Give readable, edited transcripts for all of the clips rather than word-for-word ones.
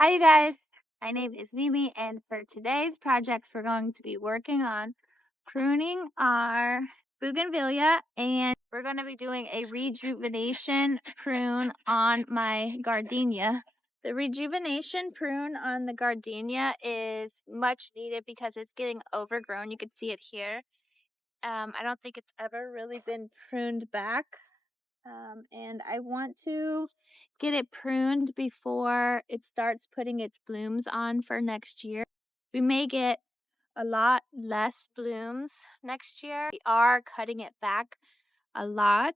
Hi, you guys. My name is Mimi, and for today's projects, we're going to be working on pruning our Bougainvillea, and we're going to be doing a rejuvenation prune on my Gardenia. The rejuvenation prune on the Gardenia is much needed because it's getting overgrown. You can see it here. I don't think it's ever really been pruned back. And I want to get it pruned before it starts putting its blooms on for next year. We may get a lot less blooms next year. We are cutting it back a lot,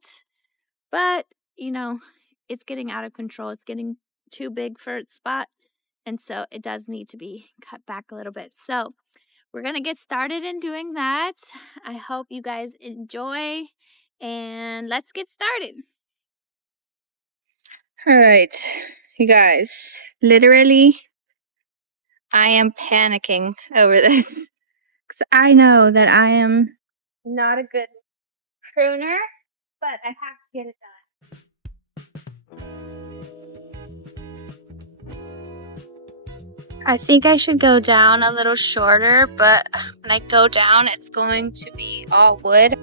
but it's getting out of control. It's getting too big for its spot, and so it does need to be cut back a little bit. So we're going to get started in doing that. I hope you guys enjoy, and let's get started. All right, you guys, literally, I am panicking over this because I know that I am not a good pruner, but I have to get it done. I think I should go down a little shorter, but when I go down, it's going to be all wood.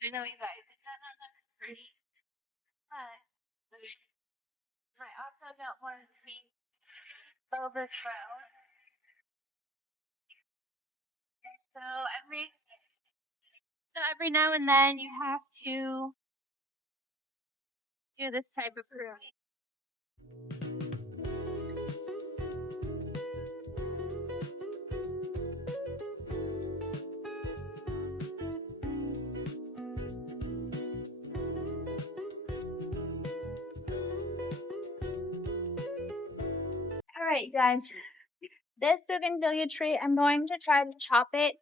I know, you guys, it doesn't look pretty, but I also don't want it to be overgrown. So every now and then you have to do this type of pruning. Alright, guys, this bougainvillea tree, I'm going to try to chop it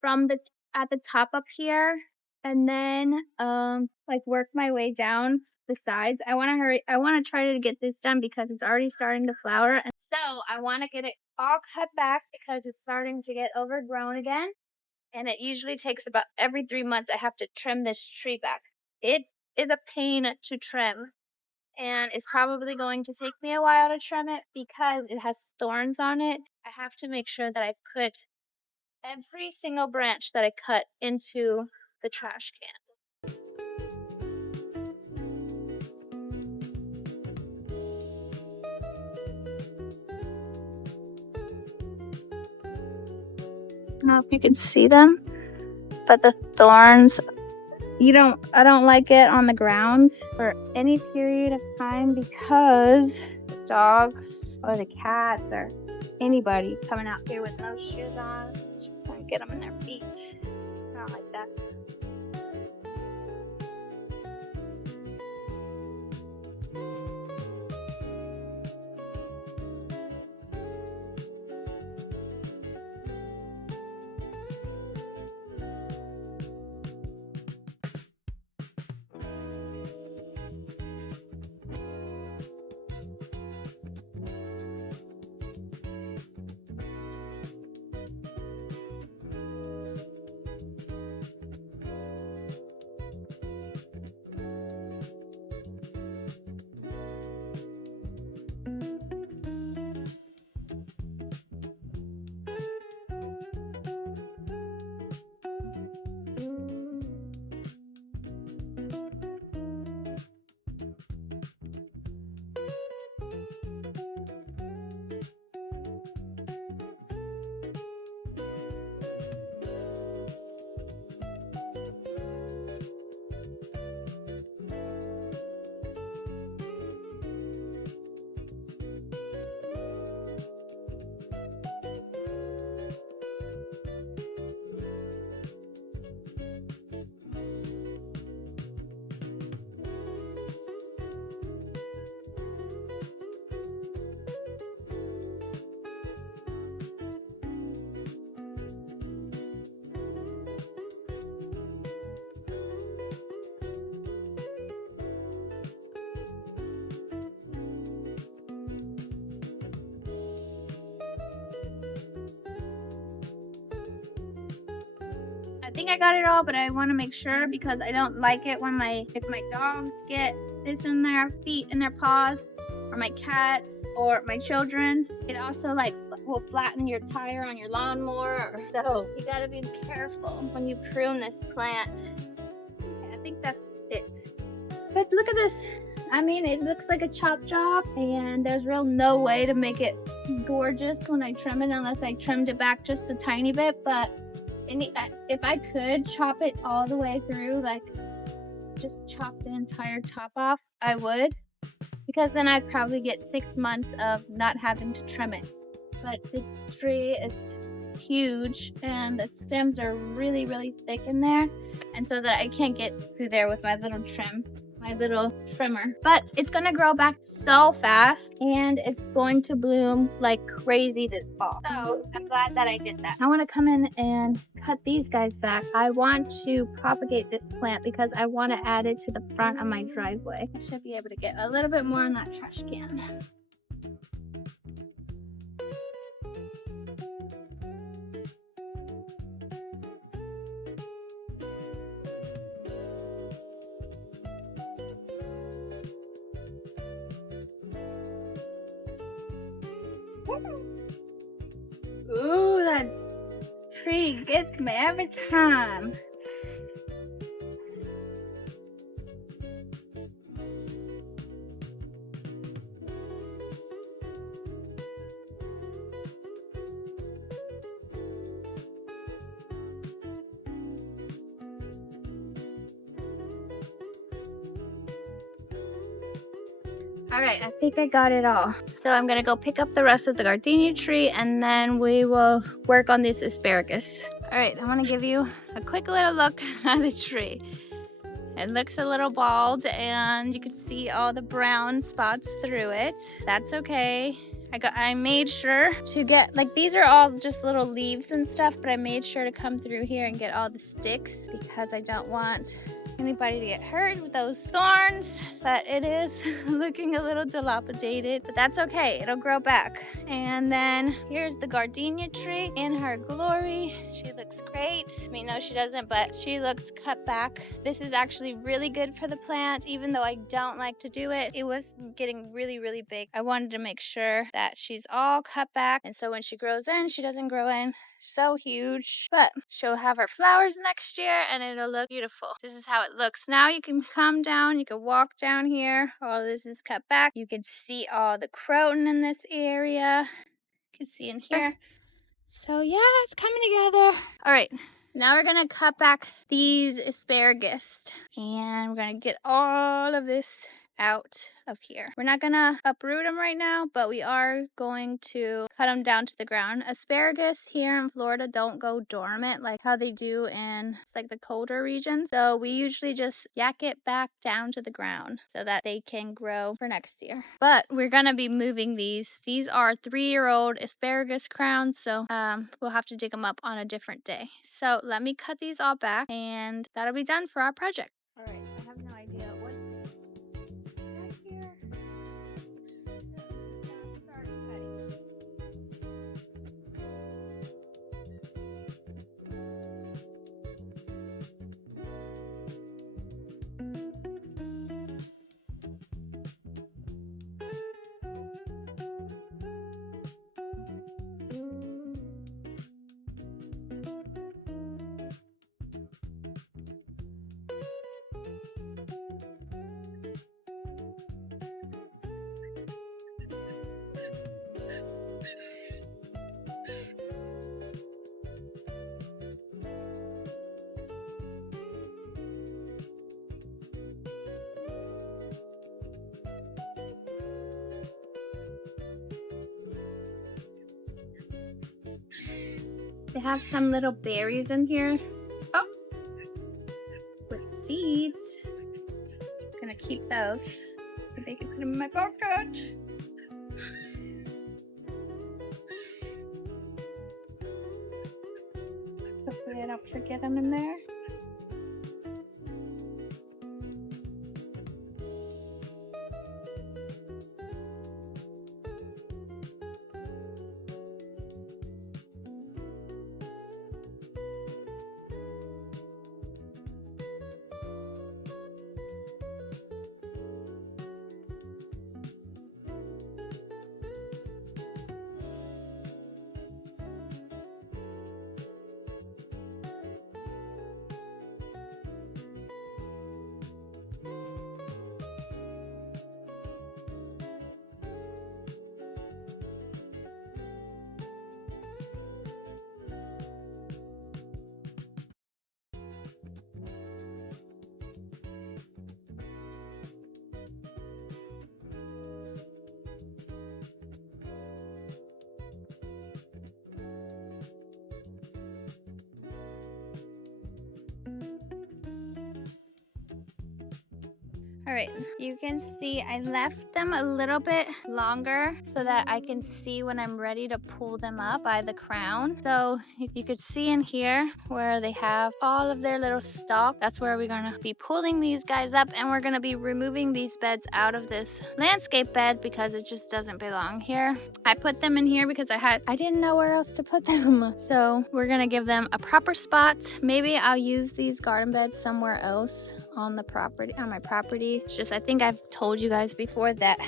from at the top up here, and then work my way down the sides. I want to try to get this done because it's already starting to flower, and so I want to get it all cut back because it's starting to get overgrown again, and it usually takes about every 3 months I have to trim this tree back. It is a pain to trim, and it's probably going to take me a while to trim it because it has thorns on it. I have to make sure that I put every single branch that I cut into the trash can. I don't know if you can see them, but the thorns, I don't like it on the ground for any period of time because the dogs or the cats or anybody coming out here with no shoes on, just gonna get them in their feet. I don't like that. I think I got it all, but I want to make sure because I don't like it when if my dogs get this in their feet and their paws, or my cats or my children. It also like will flatten your tire on your lawnmower. So you gotta be careful when you prune this plant. I think that's it. But look at this. I mean, it looks like a chop job, and there's real no way to make it gorgeous when I trim it unless I trimmed it back just a tiny bit. But if I could chop it all the way through, like just chop the entire top off, I would, because then I'd probably get 6 months of not having to trim it. But this tree is huge and the stems are really, really thick in there, and so that I can't get through there with my little trimmer. But it's gonna grow back so fast, and it's going to bloom like crazy this fall. So I'm glad that I did that. I want to come in and cut these guys back. I want to propagate this plant because I want to add it to the front of my driveway. I should be able to get a little bit more in that trash can. Ooh, that tree gets me every time. All right, I think I got it all. So I'm gonna go pick up the rest of the gardenia tree, and then we will work on this asparagus. All right, I wanna give you a quick little look at the tree. It looks a little bald, and you can see all the brown spots through it. That's okay. I made sure to get, like, these are all just little leaves and stuff, but I made sure to come through here and get all the sticks because I don't want anybody to get hurt with those thorns. But it is looking a little dilapidated, but that's okay, it'll grow back. And then here's the gardenia tree in her glory. She looks great. I mean, no, she doesn't, but she looks cut back. This is actually really good for the plant, even though I don't like to do it. It was getting really, really big. I wanted to make sure that she's all cut back, and so when she grows in, she doesn't grow in so huge, but she'll have her flowers next year and it'll look beautiful. This is how it looks now. You can come down, you can walk down here. All this is cut back. You can see all the croton in this area. You can see in here. So yeah, it's coming together. All right, now we're gonna cut back these asparagus, and we're gonna get all of this out of here. We're not gonna uproot them right now, but we are going to cut them down to the ground. Asparagus here in Florida don't go dormant like how they do in like the colder regions. So we usually just yak it back down to the ground so that they can grow for next year. But we're gonna be moving these. These are 3-year-old asparagus crowns, so we'll have to dig them up on a different day. So let me cut these all back, and that'll be done for our project. All right, so I have no idea what's back here. Start cutting. They have some little berries in here. Oh, with seeds. Gonna keep those. Maybe I can put them in my pocket. Hopefully I don't forget them in there. All right, you can see I left them a little bit longer so that I can see when I'm ready to pull them up by the crown. So you could see in here where they have all of their little stalk. That's where we're gonna be pulling these guys up, and we're gonna be removing these beds out of this landscape bed because it just doesn't belong here. I put them in here because I didn't know where else to put them. So we're gonna give them a proper spot. Maybe I'll use these garden beds somewhere else on my property. It's just, I think I've told you guys before that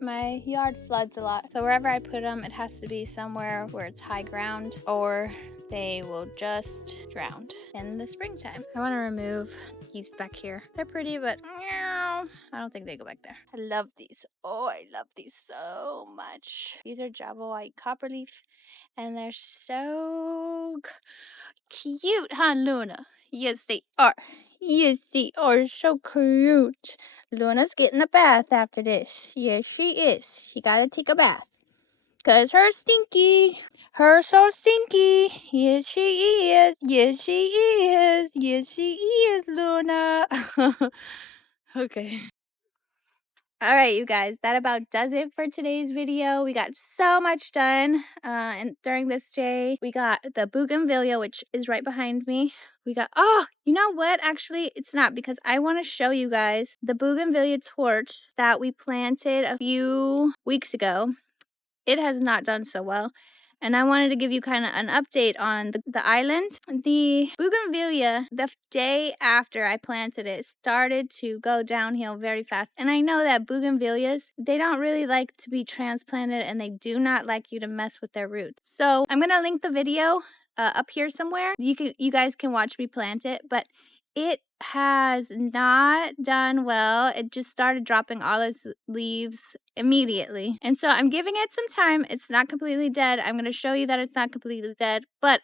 my yard floods a lot. So wherever I put them, it has to be somewhere where it's high ground, or they will just drown in the springtime. I want to remove these back here. They're pretty, but I don't think they go back there. I love these. Oh, I love these so much. These are Java White Copperleaf, and they're so cute, huh, Luna? Yes, they are. Yes, they are so cute. Luna's getting a bath after this. Yes, she is. She gotta take a bath. Cause her stinky. Her so stinky. Yes, she is. Yes, she is. Yes, she is, Luna. Okay. All right, you guys, that about does it for today's video. We got so much done and during this day. We got the Bougainvillea, which is right behind me. We got, oh, you know what? Actually, it's not, because I want to show you guys the Bougainvillea torch that we planted a few weeks ago. It has not done so well. And I wanted to give you kind of an update on the island. The Bougainvillea, the day after I planted it, started to go downhill very fast. And I know that Bougainvilleas, they don't really like to be transplanted, and they do not like you to mess with their roots. So I'm going to link the video up here somewhere. You guys can watch me plant it, but it has not done well. It just started dropping all its leaves immediately. And so I'm giving it some time. It's not completely dead. I'm going to show you that it's not completely dead, but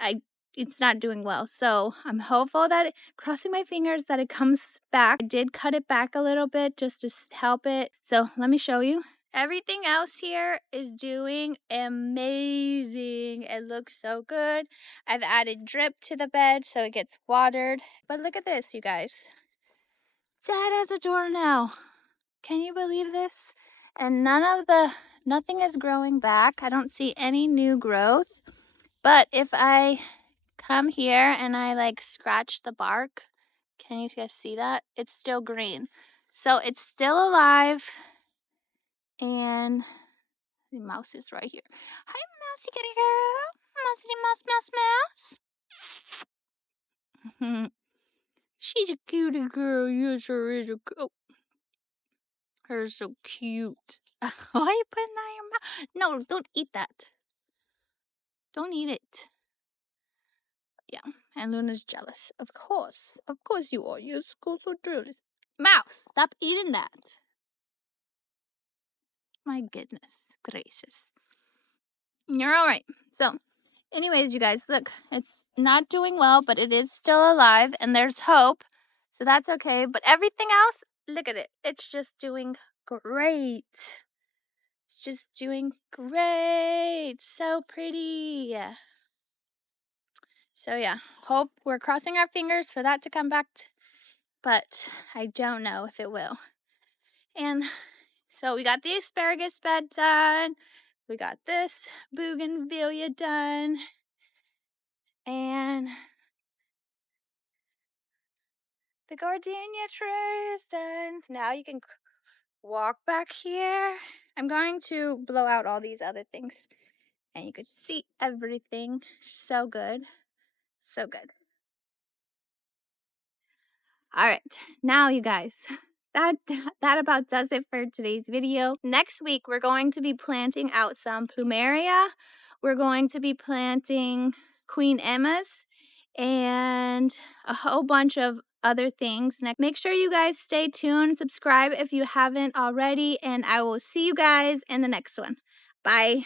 it's not doing well. So I'm hopeful that, crossing my fingers, that it comes back. I did cut it back a little bit just to help it. So let me show you. Everything else here is doing amazing. It looks so good. I've added drip to the bed so it gets watered. But look at this, you guys. Dead as a doornail. Can you believe this? And nothing is growing back. I don't see any new growth. But if I come here and I like scratch the bark, can you guys see that? It's still green. So it's still alive. And the mouse is right here. Hi, mousey kitty girl. Mousey mouse. She's a cutie girl. Yes, her is a girl. Her so cute. Why are you putting that in your mouth? No, don't eat that. Don't eat it. Yeah, and Luna's jealous. Of course you are. You're so jealous. Mouse, stop eating that. My goodness gracious. You're all right. So, anyways, you guys, look, it's not doing well, but it is still alive, and there's hope. So that's okay. But everything else, look at it. It's just doing great. It's just doing great. So pretty. So yeah, hope, we're crossing our fingers for that to come back, but I don't know if it will. And so we got the asparagus bed done. We got this Bougainvillea done. And the Gardenia tray is done. Now you can walk back here. I'm going to blow out all these other things, and you could see everything. So good. So good. All right, now you guys, that about does it for today's video. Next week, we're going to be planting out some plumeria. We're going to be planting Queen Emmas and a whole bunch of other things. Make sure you guys stay tuned, subscribe if you haven't already, and I will see you guys in the next one. Bye.